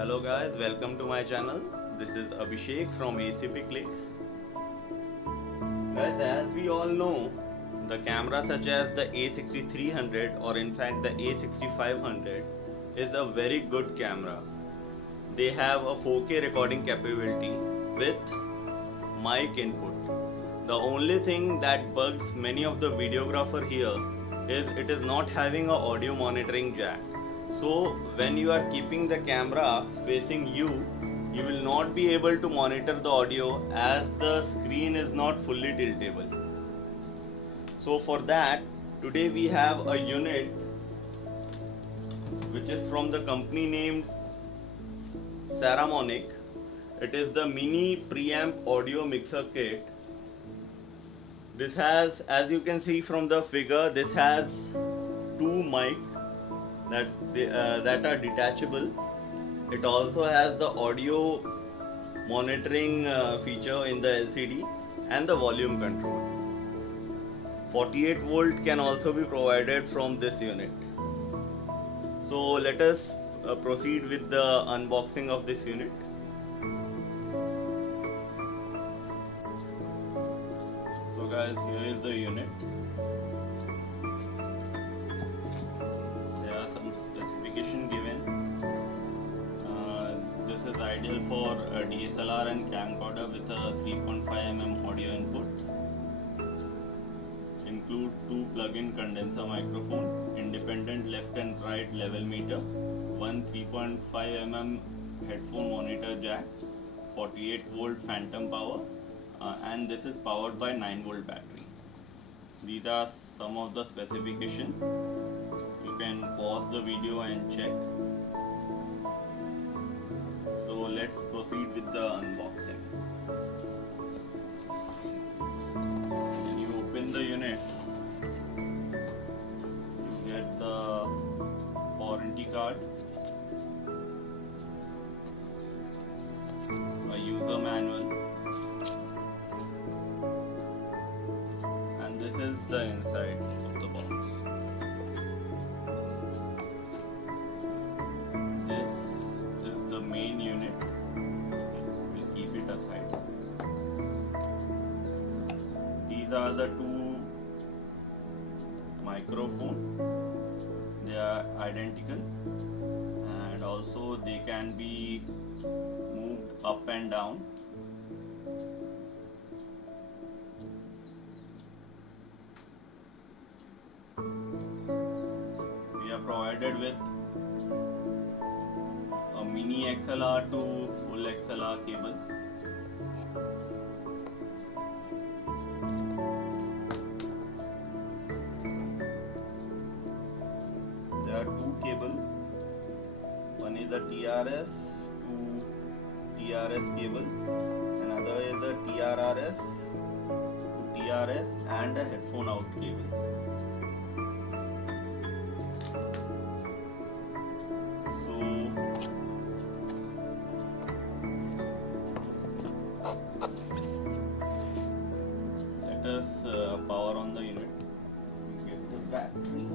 Hello guys, welcome to my channel. This is Abhishek from acpclicks. Guys, as we all know, the camera such as the A6300 or in fact the A6500 is a very good camera. They have a 4K recording capability with mic input. The only thing that bugs many of the videographer here is it is not having a audio monitoring jack. So when you are keeping the camera facing you, you will not be able to monitor the audio as the screen is not fully tiltable. So for that, today we have a unit which is from the company named Saramonic. It is the mini preamp audio mixer kit. This has, as you can see from the figure, this has two mic that are detachable. It also has the audio monitoring feature in the LCD and the volume control. 48 volt can also be provided from this unit. So let us proceed with the unboxing of this unit. So guys, here is the unit. There are some specification given. This is ideal for a DSLR and camcorder with a 3.5mm audio input. Include two plug-in condenser microphone, independent left and right level meter, one 3.5mm headphone monitor jack, 48 volt phantom power, and this is powered by 9 volt battery. These are some of the specifications. You can pause the video and check. So let's proceed with the unboxing. When you open the unit, you get the warranty card, a user manual, and this is the inside of the box. This is the main unit. We'll keep it aside. These are the two microphones. They are identical and also they can be moved up and down. We are provided with a mini XLR to full XLR cable. There are two cables. One is a TRS to TRS cable, another is a TRRS to TRS and a headphone out cable. So let us power on the unit. Get the battery.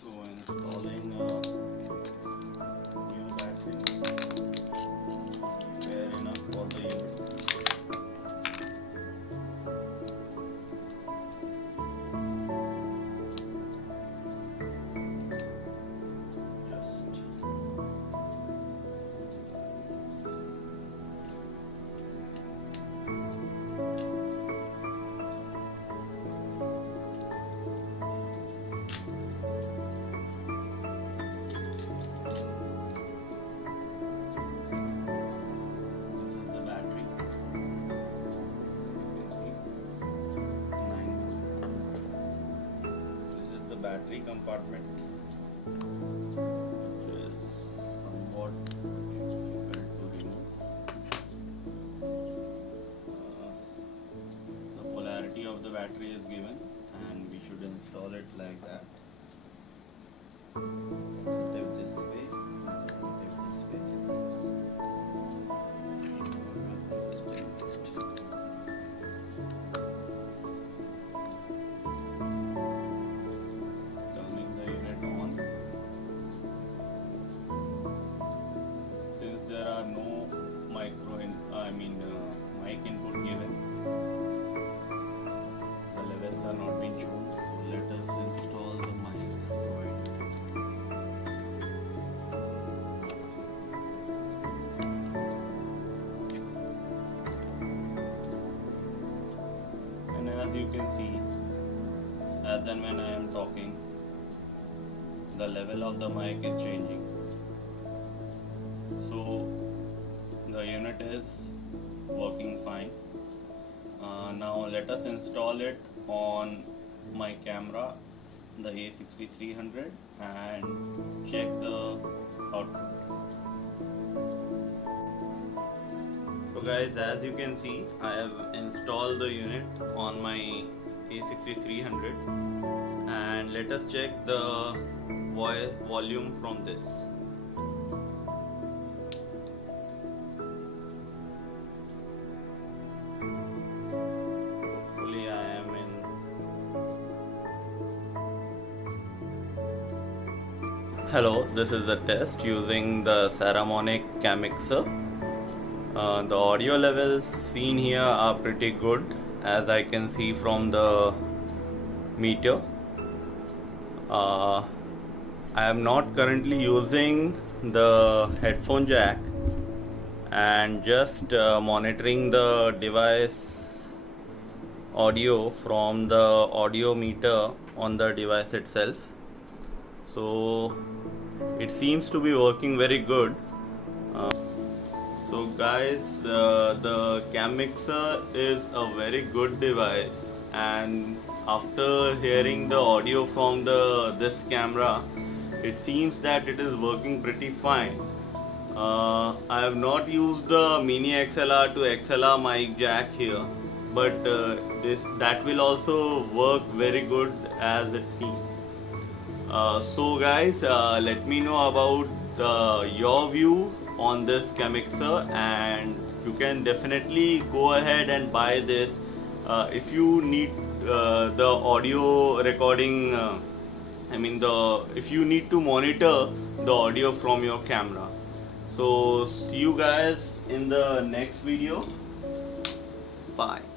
So installing a new battery. Fair enough for the unit. Battery compartment, which is somewhat difficult to remove. The polarity of the battery is given and we should install it like that. Positive this way, negative this way. when I am talking, the level of the mic is changing. So the unit is working fine. Now let us install it on my camera, the A6300, and check the output. So guys, as you can see, I have installed the unit on my A6300, and let us check the volume from this. Hopefully I am in. Hello, this is a test using the Saramonic CaMixer. The audio levels seen here are pretty good, as I can see from the meter. I am not currently using the headphone jack and just monitoring the device audio from the audio meter on the device itself. So it seems to be working very good. So guys, the CaMixer is a very good device, and after hearing the audio from this camera, it seems that it is working pretty fine. I have not used the mini XLR to XLR mic jack here, but that will also work very good as it seems. So guys, let me know about your view on this CaMixer, and you can definitely go ahead and buy this if you need the audio recording. If you need to monitor the audio from your camera. So see you guys in the next video. Bye.